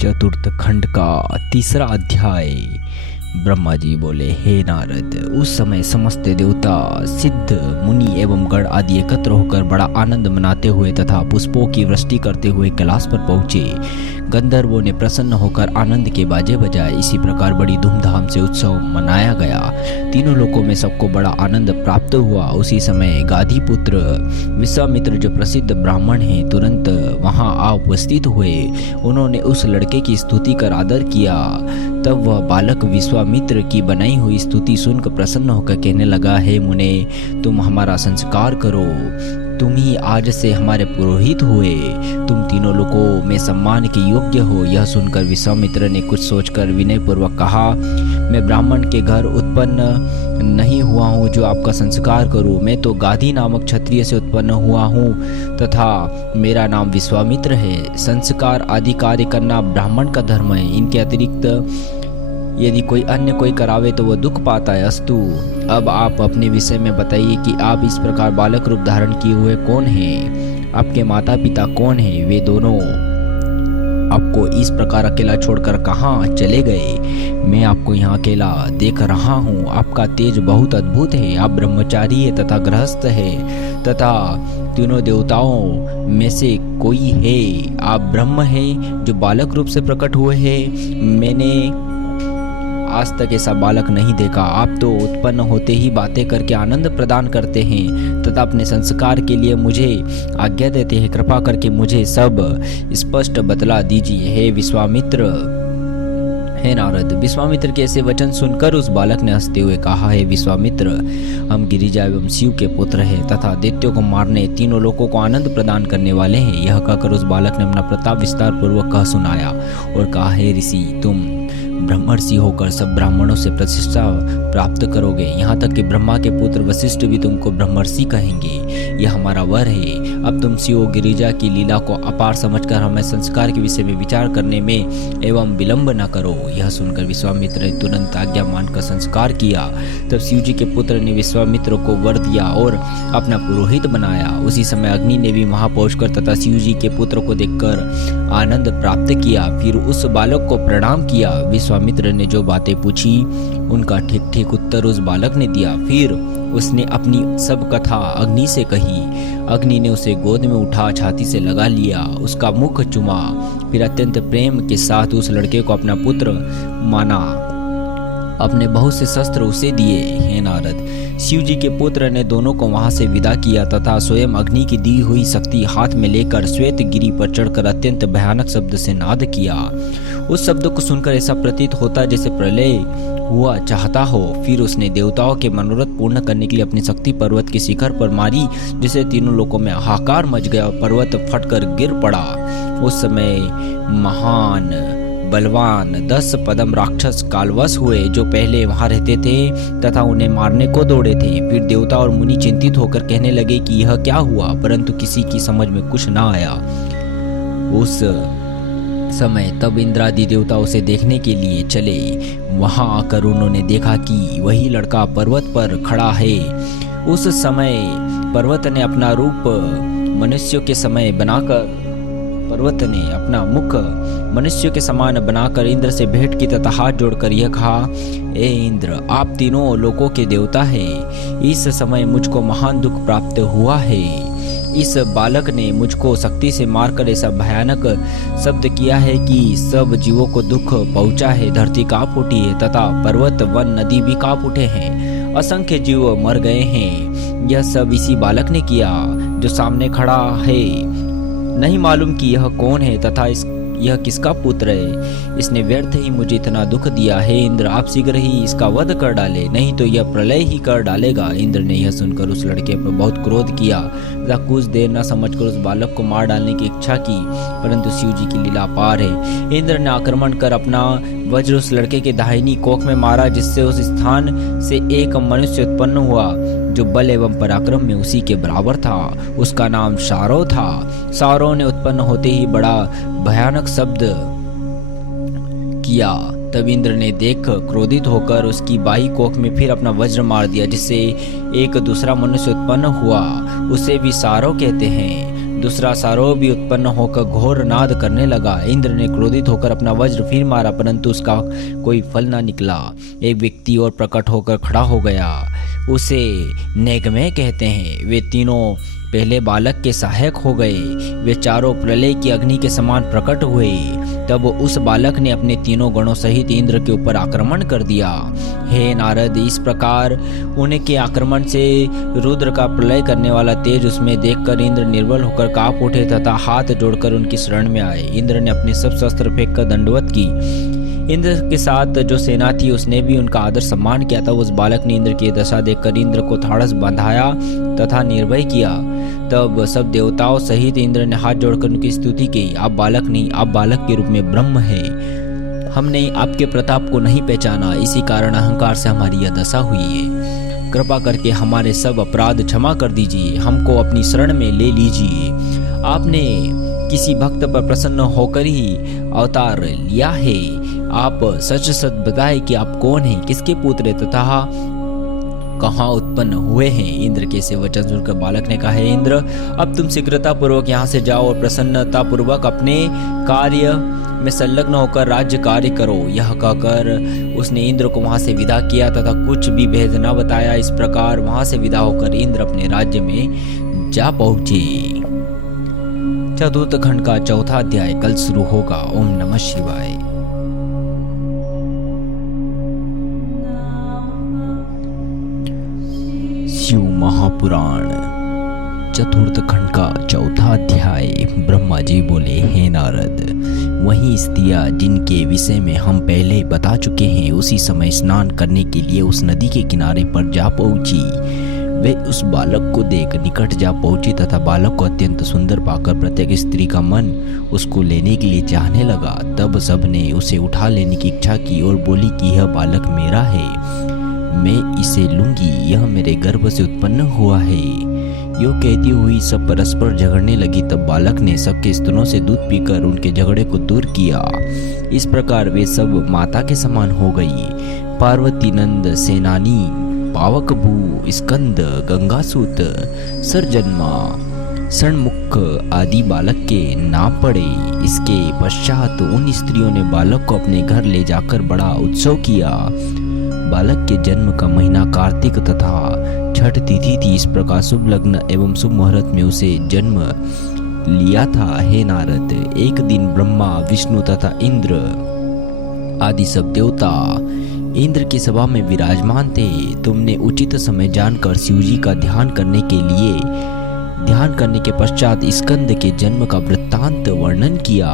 चतुर्थ खंड का तीसरा अध्याय। ब्रह्मा जी बोले, हे नारद, उस समय समस्त देवता, सिद्ध, मुनि एवं गण आदि एकत्र होकर बड़ा आनंद मनाते हुए तथा पुष्पों की वृष्टि करते हुए कैलाश पर पहुँचे। गंधर्वों ने प्रसन्न होकर आनंद के बाजे बजाए। इसी प्रकार बड़ी धूमधाम से उत्सव मनाया गया। तीनों लोकों में सबको बड़ा आनंद प्राप्त हुआ। उसी समय गाधी पुत्र विश्वामित्र, जो प्रसिद्ध ब्राह्मण हैं, तुरंत वहां आ उपस्थित हुए। उन्होंने उस लड़के की स्तुति कर आदर किया। तब वह बालक विश्वामित्र की बनाई हुई स्तुति सुनकर प्रसन्न होकर कहने लगा, हे मुने, तुम हमारा संस्कार करो। तुम ही आज से हमारे पुरोहित हुए। तुम तीनों लोगों में सम्मान के योग्य हो। यह सुनकर विश्वामित्र ने कुछ सोचकर विनयपूर्वक कहा, मैं ब्राह्मण के घर उत्पन्न नहीं हुआ हूँ जो आपका संस्कार करूँ। मैं तो गाधी नामक क्षत्रिय से उत्पन्न हुआ हूँ तथा मेरा नाम विश्वामित्र है। संस्कार आदि कार्य करना ब्राह्मण का धर्म है। इनके अतिरिक्त यदि कोई करावे तो वह दुख पाता है। अस्तु, अब आप अपने विषय में बताइए कि आप इस प्रकार बालक रूप धारण किए हुए कौन हैं? आपके माता पिता कौन हैं? वे दोनों आपको इस प्रकार अकेला छोड़कर कहाँ चले गए? मैं आपको यहाँ अकेला देख रहा हूँ। आपका तेज बहुत अद्भुत है। आप ब्रह्मचारी है तथा गृहस्थ है तथा तीनों देवताओं में से कोई है। आप ब्रह्म है जो बालक रूप से प्रकट हुए हैं। मैंने आज तक ऐसा बालक नहीं देखा। आप तो उत्पन्न होते ही बातें करके आनंद प्रदान करते हैं तथा अपने संस्कार के लिए मुझे आज्ञा देते हैं। कृपा करके मुझे सब स्पष्ट बतला दीजिए। हे विश्वामित्र, हे नारद। विश्वामित्र के ऐसे वचन सुनकर उस बालक ने हंसते हुए कहा, हे विश्वामित्र, हम गिरिजा एवं शिव के पुत्र हैं तथा दैत्यों को मारने तीनों लोगों को आनंद प्रदान करने वाले हैं। यह कहकर उस बालक ने अपना प्रताप विस्तार पूर्वक कह सुनाया और कहा, हे ऋषि, तुम ब्रह्मर्षि होकर सब ब्राह्मणों से प्रतिष्ठा प्राप्त करोगे। यहाँ तक कि ब्रह्मा के पुत्र वशिष्ठ भी तुमको ब्रह्मर्षि कहेंगे। यह हमारा वर है। अब तुम शिव गिरिजा की लीला को अपार समझकर हमें संस्कार के विषय में विचार करने में एवं विलंब न करो। यह सुनकर विश्वामित्र ने तुरंत आज्ञा मानकर संस्कार किया। तब शिव जी के पुत्र ने विश्वामित्र को वर दिया और अपना पुरोहित बनाया। उसी समय अग्नि ने भी वहां पहुंचकर तथा शिव जी के पुत्र को देखकर आनंद प्राप्त किया। फिर उस बालक को प्रणाम किया। विश्वामित्र ने जो बातें पूछी उनका ठीक ठीक उत्तर उस बालक ने दिया। फिर उसने अपनी सब कथा अग्नि से कही। अग्नि ने उसे गोद में उठा, छाती से लगा लिया, उसका मुख चुमा, फिर अत्यंत प्रेम के साथ उस लड़के को अपना पुत्र माना। अपने बहुत से शस्त्र उसे दिए। हे नारद, शिव जी के पुत्र ने दोनों को वहां से विदा किया तथा स्वयं अग्नि की दी हुई शक्ति हाथ में लेकर श्वेत गिरी पर चढ़कर अत्यंत भयानक शब्द से नाद किया। उस शब्द को सुनकर ऐसा प्रतीत होता जैसे प्रलय हुआ चाहता हो। फिर उसने देवताओं के मनोरथ पूर्ण करने के लिए अपनी शक्ति पर्वत के शिखर पर मारी, जिससे तीनों लोकों में हाहाकार मच गया और पर्वत फटकर गिर पड़ा। उस समय महान बलवान 10 पदम राक्षस कालवश हुए, जो पहले वहां रहते थे तथा उन्हें मारने को दौड़े थे। फिर देवता और मुनि चिंतित होकर कहने लगे कि यह क्या हुआ, परंतु किसी की समझ में कुछ ना आया। उस समय तब इंद्रादि देवता उसे देखने के लिए चले। वहां आकर उन्होंने देखा कि वही लड़का पर्वत पर खड़ा है। उस समय पर्वत ने अपना रूप मनुष्यों के समय बनाकर पर्वत ने अपना मुख मनुष्य के समान बनाकर इंद्र से भेंट की तथा हाथ जोड़कर यह कहा, ए इंद्र, आप तीनों लोकों के देवता हैं। इस समय मुझको महान दुख प्राप्त हुआ है। इस बालक ने मुझको शक्ति से मारकर ऐसा भयानक शब्द किया है कि सब जीवों को दुख पहुंचा है। धरती कांप उठी है तथा पर्वत, वन, नदी भी कांप उठे हैं। असंख्य जीव मर गए हैं। यह सब इसी बालक ने किया जो सामने खड़ा है। नहीं मालूम कि यह कौन है तथा यह किसका पुत्र है। इसने व्यर्थ ही मुझे इतना दुख दिया है। इंद्र, आप शीघ्र ही इसका वध कर डाले, नहीं तो यह प्रलय ही कर डालेगा। इंद्र ने यह सुनकर उस लड़के पर बहुत क्रोध किया तथा कुछ देर न समझकर उस बालक को मार डालने की इच्छा की, परंतु शिव जी की लीला पार है। इंद्र ने आक्रमण कर अपना वज्र उस लड़के के दाहिनी कोख में मारा, जिससे उस स्थान से एक मनुष्य उत्पन्न हुआ जो बल एवं पराक्रम में उसी के बराबर था। उसका नाम शारव था। शारव ने उत्पन्न होते ही बड़ा भयानक शब्द किया। तब इंद्र ने देख क्रोधित होकर उसकी बाई कोख में फिर अपना वज्र मार दिया, जिससे एक दूसरा मनुष्य उत्पन्न हुआ। उसे भी शारव कहते हैं। दूसरा सारों भी उत्पन्न होकर घोर नाद करने लगा। इंद्र ने क्रोधित होकर अपना वज्र फिर मारा, परंतु उसका कोई फल ना निकला। एक व्यक्ति और प्रकट होकर खड़ा हो गया, उसे नेगमे कहते हैं। वे तीनों पहले बालक के सहायक हो गए। वे चारों प्रलय की अग्नि के समान प्रकट हुए। तब उस बालक ने अपने तीनों गणों सहित इंद्र के ऊपर आक्रमण कर दिया। हे नारद, इस प्रकार उनके आक्रमण से रुद्र का प्रलय करने वाला तेज उसमें देखकर इंद्र निर्बल होकर कांप उठे तथा हाथ जोड़कर उनकी शरण में आए। इंद्र ने अपने सब शस्त्र फेंक कर दंडवत की। इंद्र के साथ जो सेना थी उसने भी उनका आदर सम्मान किया था। उस बालक ने इंद्र की दशा देखकर इंद्र को ढाढ़स बंधाया तथा निर्भय किया। तब सब देवताओं सहित इंद्र ने हाथ जोड़कर उनकी स्तुति की। आप बालक नहीं, आप बालक के रूप में ब्रह्म है। हमने आपके प्रताप को नहीं पहचाना, इसी कारण अहंकार से हमारी यह दशा हुई है। कृपा करके हमारे सब अपराध क्षमा कर दीजिए, हमको अपनी शरण में ले लीजिए। आपने किसी भक्त पर प्रसन्न होकर ही अवतार लिया है। आप सच सच बताएं कि आप कौन हैं, किसके पुत्र तथा कहाँ उत्पन्न हुए हैं। इंद्र के से वचन सुनकर बालक ने कहा, हे इंद्र, अब तुम शीघ्रता पूर्वक यहाँ से जाओ और प्रसन्नता पूर्वक अपने कार्य में संलग्न होकर राज्य कार्य करो। यह कहकर उसने इंद्र को वहां से विदा किया तथा कुछ भी भेद न बताया। इस प्रकार वहां से विदा होकर इंद्र अपने राज्य में जा पहुंचे। चतुर्थ खंड का चौथा अध्याय कल शुरू होगा। ओम नमः शिवाय। शिव महापुराण चतुर्थ खंड का चौथा अध्याय। ब्रह्मा जी बोले, हे नारद, वही स्त्रियां जिनके विषय में हम पहले बता चुके हैं उसी समय स्नान करने के लिए उस नदी के किनारे पर जा पहुंची। वे उस बालक को देख निकट जा पहुंची तथा बालक को अत्यंत सुंदर पाकर प्रत्येक स्त्री का मन उसको लेने के लिए चाहने लगा। तब सबने उसे उठा लेने की इच्छा की और बोली कि यह बालक मेरा है, मैं इसे लूंगी, यह मेरे गर्भ से उत्पन्न हुआ है। यो कहती हुई सब परस्पर झगड़ने लगी। तब बालक ने सबके स्तनों से दूध पीकर उनके झगड़े को दूर किया। इस प्रकार वे सब माता के समान हो गई। पार्वती नंद सेनानी, पावक भू, स्कंद, गंगासूत, सरजन्मा, षणमुख आदि बालक के नाम पड़े। इसके पश्चात उन स्त्रियों ने बालक को अपने घर ले जाकर बड़ा उत्सव किया। बालक के जन्म का महीना कार्तिक तथा छठ तिथि थी। इस प्रकार शुभ लग्न एवं शुभ मुहूर्त में उसे जन्म लिया था। हे नारद, एक दिन ब्रह्मा, विष्णु तथा इंद्र आदि सब देवता इंद्र की सभा में विराजमान थे। तुमने उचित समय जानकर शिवजी का ध्यान करने के पश्चात स्कंद के जन्म का वृत्तांत वर्णन किया।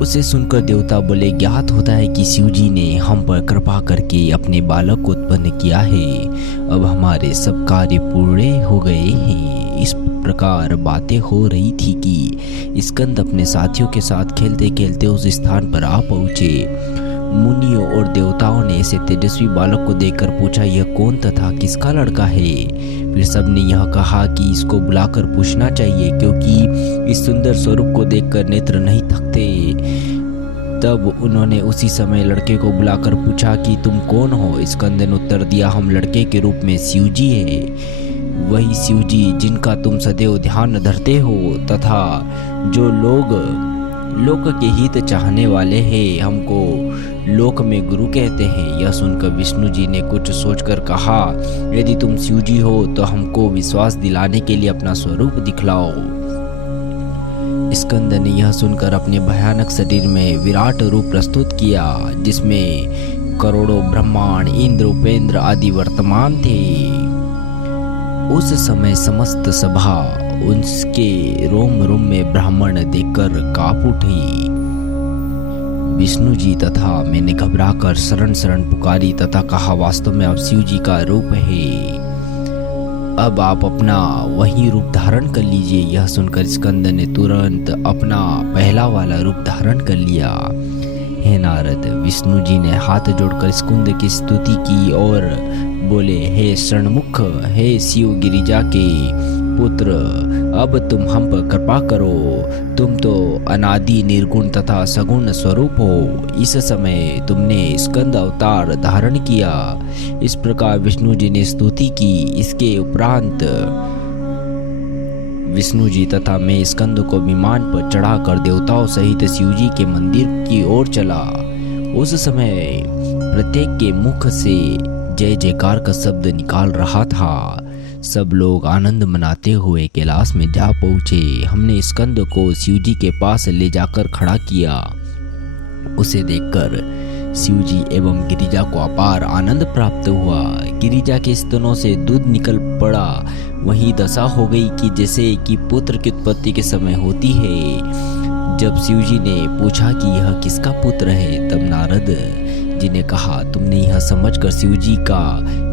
उसे सुनकर देवता बोले, ज्ञात होता है कि शिवजी ने हम पर कृपा करके अपने बालक को उत्पन्न किया है। अब हमारे सब कार्य पूरे हो गए हैं। इस प्रकार बातें हो रही थी कि स्कंद अपने साथियों के साथ खेलते खेलते उस स्थान पर आ पहुंचे। मुनियों और देवताओं ने ऐसे तेजस्वी बालक को देखकर पूछा, यह कौन तथा किसका लड़का है। फिर सबने यह कहा कि इसको बुलाकर पूछना चाहिए, क्योंकि इस सुंदर स्वरूप को देखकर नेत्र नहीं थकते। तब उन्होंने उसी समय लड़के को बुलाकर पूछा कि तुम कौन हो। स्कंद ने उत्तर दिया, हम लड़के के रूप में शिवजी है, वही शिवजी जिनका तुम सदैव ध्यान धरते हो तथा जो लोक के हित चाहने वाले हैं, हमको लोक में गुरु कहते हैं। यह सुनकर विष्णु जी ने कुछ सोचकर कहा, यदि तुम शिवजी हो तो हमको विश्वास दिलाने के लिए अपना स्वरूप दिखलाओ। स्कंद ने यह सुनकर अपने भयानक शरीर में विराट रूप प्रस्तुत किया, जिसमें करोड़ों ब्रह्मांड, इंद्र, उपेंद्र आदि वर्तमान थे। उस समय समस्त सभा उसके रोम रोम में ब्राह्मण देखकर कांप उठी। विष्णु जी तथा मैंने घबराकर शरण शरण पुकारी तथा कहा, वास्तव में आप शिव जी का रूप है, अब आप अपना वही रूप धारण कर लीजिए। यह सुनकर स्कंद ने तुरंत अपना पहला वाला रूप धारण कर लिया। हे नारद, विष्णु जी ने हाथ जोड़कर स्कंद की स्तुति की और बोले, हे षणमुख, हे शिव गिरिजा के पुत्र, अब तुम हम पर कृपा करो। तुम तो अनादि निर्गुण तथा सगुण स्वरूप हो। इस समय तुमने स्कंद अवतार धारण किया। इस प्रकार विष्णु जी ने स्तुति की। इसके उपरांत विष्णु जी तथा मैं स्कंद को विमान पर चढ़ाकर देवताओं सहित शिव जी के मंदिर की ओर चला। उस समय प्रत्येक के मुख से जय जयकार का शब्द निकाल रहा था। सब लोग आनंद मनाते हुए कैलाश में जा पहुँचे। हमने स्कंद को शिव जी के पास ले जाकर खड़ा किया। उसे देखकर शिव जी एवं गिरिजा को अपार आनंद प्राप्त हुआ। गिरिजा के स्तनों से दूध निकल पड़ा। वही दशा हो गई कि जैसे कि पुत्र की उत्पत्ति के समय होती है। जब शिव जी ने पूछा कि यह किसका पुत्र है, तब नारद जी ने कहा, तुमने यह समझकर शिव जी का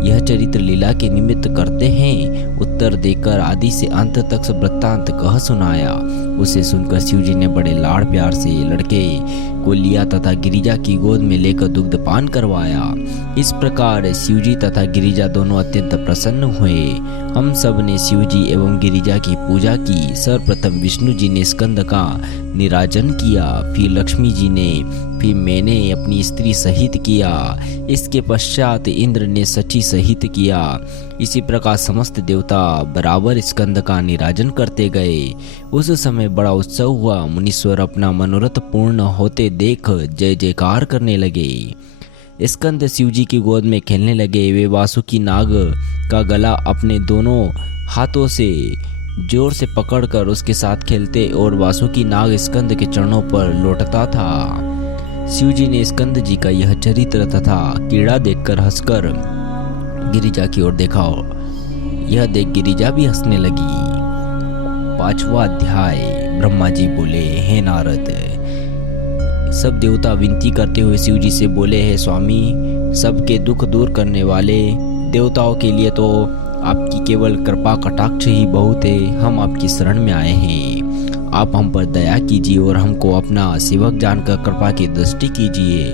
यह चरित्र लीला के निमित्त करते हैं। उत्तर देकर आदि से अंत तक सब वृत्तांत कह सुनाया। उसे सुनकर शिव जी ने बड़े लाड़ प्यार से लड़के को लिया तथा गिरिजा की गोद में लेकर दुग्धपान करवाया। इस प्रकार शिव जी तथा गिरिजा दोनों अत्यंत प्रसन्न हुए। हम सब ने शिव जी एवं गिरिजा की पूजा की। सर्वप्रथम विष्णु जी ने स्कंद का निराजन किया, फिर लक्ष्मी जी ने, फिर मैंने अपनी स्त्री सहित किया। इसके पश्चात इंद्र ने सची सहित किया। इसी प्रकार समस्त देवता बराबर स्कंद का निराजन करते गए। उस समय बड़ा उत्सव हुआ। मुनीश्वर अपना मनोरथ पूर्ण होते देख जय जयकार करने लगे। स्कंद शिव जी की गोद में खेलने लगे। वे वासुकी नाग का गला अपने दोनों हाथों से जोर से पकड़कर उसके साथ खेलते और वासुकी नाग स्कंद के चरणों पर लौटता था। शिव जी ने स्कंद जी का यह चरित्र तथा कीड़ा देखकर हंसकर गिरिजा की ओर देखा। यह देख गिरिजा भी हंसने लगी। 5वां अध्याय। ब्रह्मा जी बोले, हे नारद, सब देवता विनती करते हुए शिव जी से बोले, हे स्वामी, सबके दुख दूर करने वाले, देवताओं के लिए तो आपकी केवल कृपा कटाक्ष ही बहुत है। हम आपकी शरण में आए हैं। आप हम पर दया कीजिए और हमको अपना सेवक जानकर कृपा की दृष्टि कीजिए।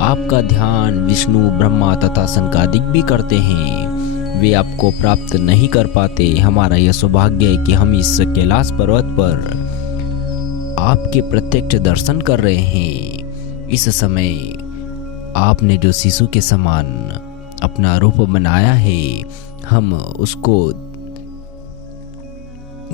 आपका ध्यान विष्णु, ब्रह्मा तथा सनकादिक भी करते हैं। वे आपको प्राप्त नहीं कर पाते। हमारा यह सौभाग्य है कि हम इस कैलाश पर्वत पर आपके प्रत्यक्ष दर्शन कर रहे हैं। इस समय आपने जो शिशु के समान अपना रूप बनाया है, हम उसको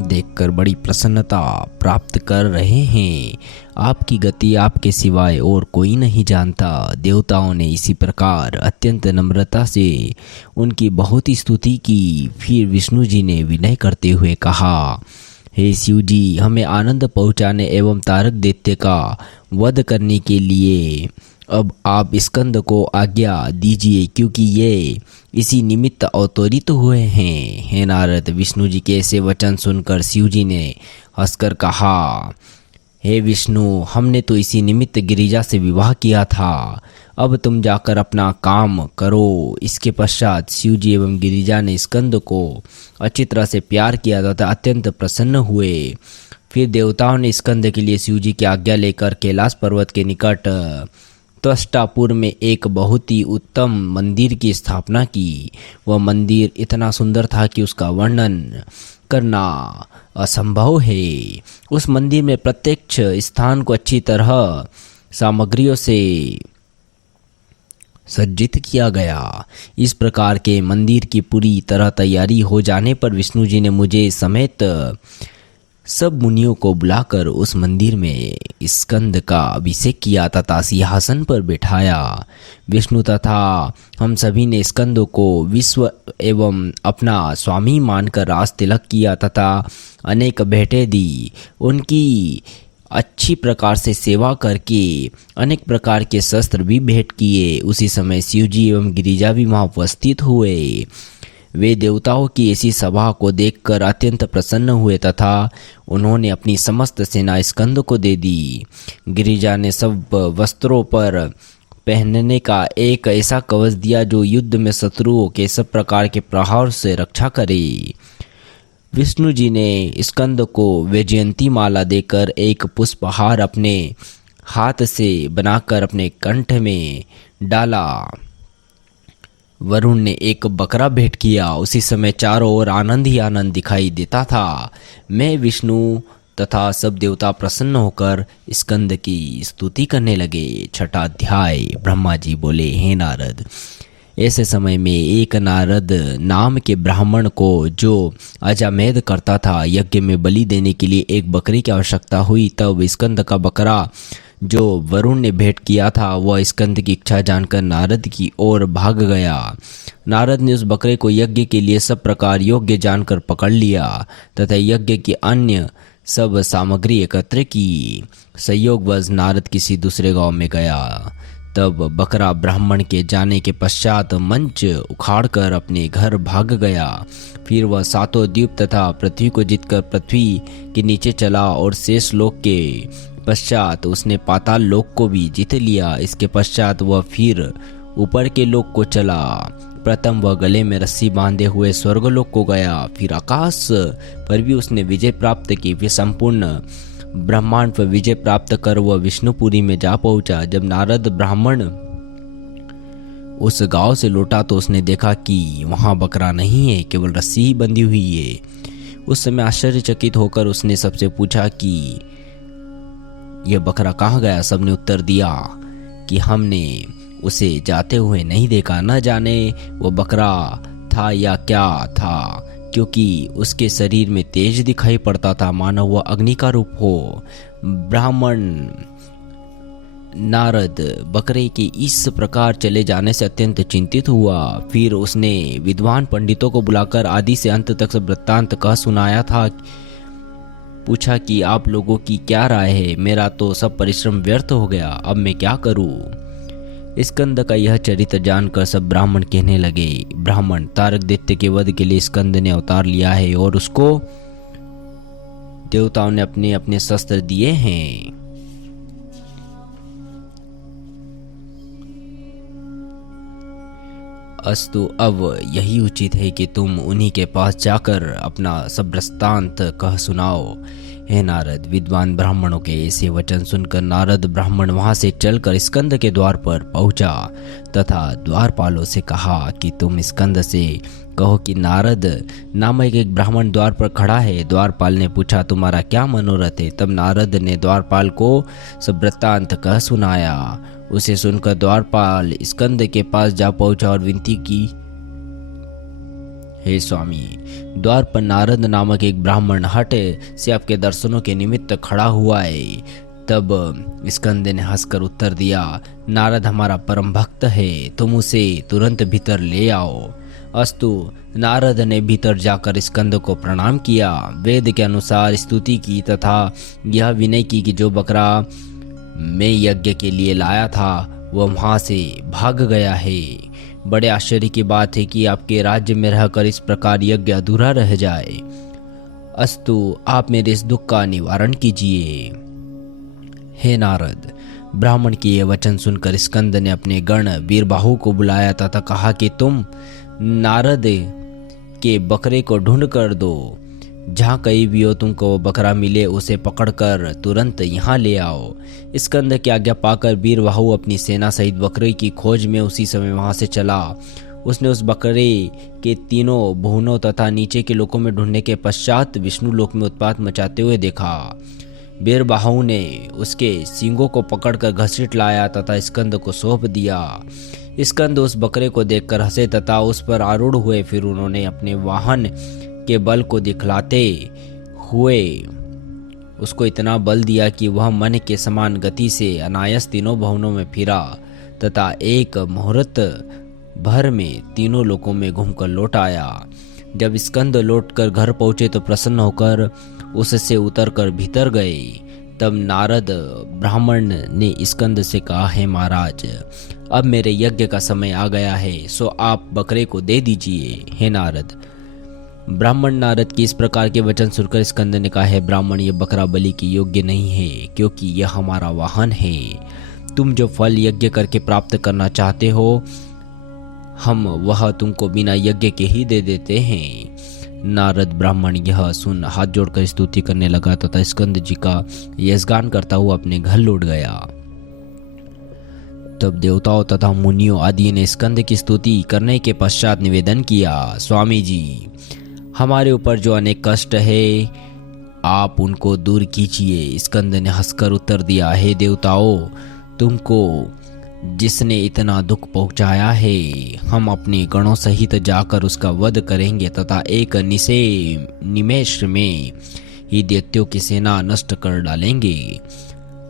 देखकर बड़ी प्रसन्नता प्राप्त कर रहे हैं। आपकी गति आपके सिवाय और कोई नहीं जानता। देवताओं ने इसी प्रकार अत्यंत नम्रता से उनकी बहुत ही स्तुति की। फिर विष्णु जी ने विनय करते हुए कहा, हे शिव जी, हमें आनंद पहुँचाने एवं तारक दैत्य का वध करने के लिए अब आप स्कंद को आज्ञा दीजिए, क्योंकि ये इसी निमित्त अवतरित हुए हैं। हे नारद, विष्णु जी के ऐसे वचन सुनकर शिव जी ने हंसकर कहा, हे विष्णु, हमने तो इसी निमित्त गिरिजा से विवाह किया था। अब तुम जाकर अपना काम करो। इसके पश्चात शिव जी एवं गिरिजा ने स्कंद को अच्छी तरह से प्यार किया तथा अत्यंत प्रसन्न हुए। फिर देवताओं ने स्कंद के लिए शिव जी की आज्ञा लेकर कैलाश पर्वत के निकट त्वष्टापुर में एक बहुत ही उत्तम मंदिर की स्थापना की। वह मंदिर इतना सुंदर था कि उसका वर्णन करना असंभव है। उस मंदिर में प्रत्यक्ष स्थान को अच्छी तरह सामग्रियों से सज्जित किया गया। इस प्रकार के मंदिर की पूरी तरह तैयारी हो जाने पर विष्णु जी ने मुझे समेत सब मुनियों को बुलाकर उस मंदिर में स्कंद का अभिषेक किया तथा सिंहासन पर बिठाया। विष्णु तथा हम सभी ने स्कंद को विश्व एवं अपना स्वामी मानकर राज तिलक किया तथा अनेक भेंटें दी। उनकी अच्छी प्रकार से सेवा करके अनेक प्रकार के शस्त्र भी भेंट किए। उसी समय शिव जी एवं गिरिजा भी वहाँ उपस्थित हुए। वे देवताओं की ऐसी सभा को देखकर अत्यंत प्रसन्न हुए तथा उन्होंने अपनी समस्त सेना स्कंद को दे दी। गिरिजा ने सब वस्त्रों पर पहनने का एक ऐसा कवच दिया जो युद्ध में शत्रुओं के सब प्रकार के प्रहार से रक्षा करे। विष्णु जी ने स्कंद को वैजयंती माला देकर एक पुष्पहार अपने हाथ से बनाकर अपने कंठ में डाला। वरुण ने एक बकरा भेंट किया। उसी समय चारों ओर आनंद ही आनंद दिखाई देता था। मैं, विष्णु तथा सब देवता प्रसन्न होकर स्कंद की स्तुति करने लगे। 6वां अध्याय। ब्रह्मा जी बोले, हे नारद, ऐसे समय में एक नारद नाम के ब्राह्मण को, जो अजामेध करता था, यज्ञ में बलि देने के लिए एक बकरी की आवश्यकता हुई। तब स्कंद का बकरा जो वरुण ने भेंट किया था, वह स्कंद की इच्छा जानकर नारद की ओर भाग गया। नारद ने उस बकरे को यज्ञ के लिए सब प्रकार योग्य जानकर पकड़ लिया तथा यज्ञ की अन्य सब सामग्री एकत्र की। संयोगवश नारद किसी दूसरे गांव में गया। तब बकरा ब्राह्मण के जाने के पश्चात मंच उखाड़कर अपने घर भाग गया। फिर वह सातों द्वीप तथा पृथ्वी को जीतकर पृथ्वी के नीचे चला और शेष लोक के पश्चात उसने पाताल लोक को भी जीत लिया। इसके पश्चात वह फिर ऊपर के लोक को चला। प्रथम वह गले में रस्सी बांधे हुए स्वर्गलोक को गया, फिर आकाश पर भी उसने विजय प्राप्त की। फिर संपूर्ण ब्रह्मांड पर विजय प्राप्त कर वह विष्णुपुरी में जा पहुंचा। जब नारद ब्राह्मण उस गांव से लौटा तो उसने देखा कि वहां बकरा नहीं है, केवल रस्सी ही बंधी हुई है। उस समय आश्चर्यचकित होकर उसने सबसे पूछा कि यह बकरा कहाँ गया। सबने उत्तर दिया कि हमने उसे जाते हुए नहीं देखा, न जाने वो बकरा था या क्या था, क्योंकि उसके शरीर में तेज दिखाई पड़ता था, मानो वह अग्नि का रूप हो। ब्राह्मण नारद बकरे के इस प्रकार चले जाने से अत्यंत चिंतित हुआ। फिर उसने विद्वान पंडितों को बुलाकर आदि से अंत तक सब वृत्तांत कह सुनाया था। पूछा कि आप लोगों की क्या राय है, मेरा तो सब परिश्रम व्यर्थ हो गया, अब मैं क्या करूं। स्कंद का यह चरित्र जानकर सब ब्राह्मण कहने लगे, ब्राह्मण तारकदैत्य के वध के लिए स्कंद ने अवतार लिया है और उसको देवताओं ने अपने अपने शस्त्र दिए हैं। अस्तु, अब यही उचित है कि तुम उन्हीं के पास जाकर अपना सब वृत्तांत कह सुनाओ। हे नारद, विद्वान ब्राह्मणों के ऐसे वचन सुनकर नारद ब्राह्मण वहां से चलकर स्कंद के द्वार पर पहुंचा तथा द्वारपालों से कहा कि तुम स्कंद से कहो कि नारद नामक एक ब्राह्मण द्वार पर खड़ा है। द्वारपाल ने पूछा, तुम्हारा क्या मनोरथ है। तब नारद ने द्वारपाल को सब वृत्तांत कह सुनाया। उसे सुनकर द्वारपाल स्कंद के पास जा पहुंचा और विनती की, हे स्वामी, द्वार पर नारद नामक एक ब्राह्मण हट से आपके दर्शनों के निमित्त खड़ा हुआ है। तब स्कंद ने हंसकर उत्तर दिया, नारद हमारा परम भक्त है, तुम उसे तुरंत भीतर ले आओ। अस्तु, नारद ने भीतर जाकर स्कंद को प्रणाम किया, वेद के अनुसार स्तुति की तथा यह विनय की कि जो बकरा मैं यज्ञ के लिए लाया था वह वहां से भाग गया है। बड़े आश्चर्य की बात है कि आपके राज्य में रहकर इस प्रकार यज्ञ अधूरा रह जाए। अस्तु, आप मेरे इस दुख का निवारण कीजिए। हे नारद, ब्राह्मण के ये वचन सुनकर स्कंद ने अपने गण वीरबाहु को बुलाया तथा कहा कि तुम नारद के बकरे को ढूंढ कर दो। जहाँ कहीं भी हो तुमको वो बकरा मिले उसे पकड़कर तुरंत यहाँ ले आओ। स्कंद की आज्ञा पाकर वीरबाहु अपनी सेना सहित बकरे की खोज में उसी समय वहां से चला। उसने उस बकरे के तीनों भुवनों तथा नीचे के लोकों में ढूंढने के पश्चात विष्णु लोक में उत्पात मचाते हुए देखा। वीरबाहु ने उसके सींगों को पकड़कर घसीट लाया तथा स्कंद को सौंप दिया। स्कंद उस बकरे को देखकर हंसे तथा उस पर आरूढ़ हुए। फिर उन्होंने अपने वाहन के बल को दिखलाते हुए उसको इतना बल दिया कि वह मन के समान गति से अनायास तीनों भवनों में फिरा तथा एक मुहूर्त भर में तीनों लोकों में घूमकर लौट आया। जब स्कंद लौटकर घर पहुंचे तो प्रसन्न होकर उससे उतरकर भीतर गए। तब नारद ब्राह्मण ने स्कंद से कहा, है महाराज, अब मेरे यज्ञ का समय आ गया है, सो आप बकरे को दे दीजिए। हे नारद, ब्राह्मण नारद की इस प्रकार के वचन सुनकर स्कंद ने कहा, है ब्राह्मण, ये बकरा बलि की योग्य नहीं है, क्योंकि यह हमारा वाहन है। तुम जो फल यज्ञ करके प्राप्त करना चाहते हो हम वह तुमको बिना यज्ञ के ही दे देते हैं। नारद ब्राह्मण यह सुन हाथ जोड़कर स्तुति करने लगा तथा स्कंद जी का यशगान करता हुआ अपने घर लौट गया। तब देवताओं तथा मुनियों आदि ने स्कंद की स्तुति करने के पश्चात निवेदन किया, स्वामी जी, हमारे ऊपर जो अनेक कष्ट है आप उनको दूर कीजिए। स्कंद ने हंसकर उत्तर दिया, हे देवताओं, तुमको जिसने इतना दुख पहुंचाया है। हम अपने गणों सहित जाकर उसका वध करेंगे तथा एक निमेष में ही दैत्यों की सेना नष्ट कर डालेंगे।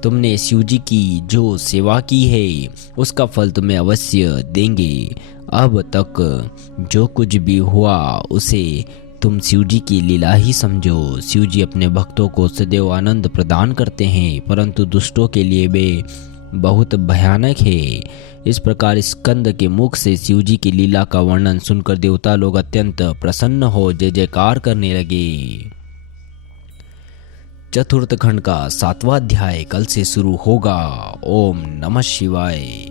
तुमने शिवजी की जो सेवा की है उसका फल तुम्हें अवश्य देंगे। अब तक जो कुछ भी हुआ उसे तुम शिवजी की लीला ही समझो। शिवजी अपने भक्तों को सदैव आनंद प्रदान करते हैं, परंतु दुष्टों के लिए वे बहुत भयानक है। इस प्रकार स्कंद के मुख से शिवजी की लीला का वर्णन सुनकर देवता लोग अत्यंत प्रसन्न हो जय जयकार करने लगे। चतुर्थ खंड का 7वां अध्याय कल से शुरू होगा। ओम नमः शिवाय।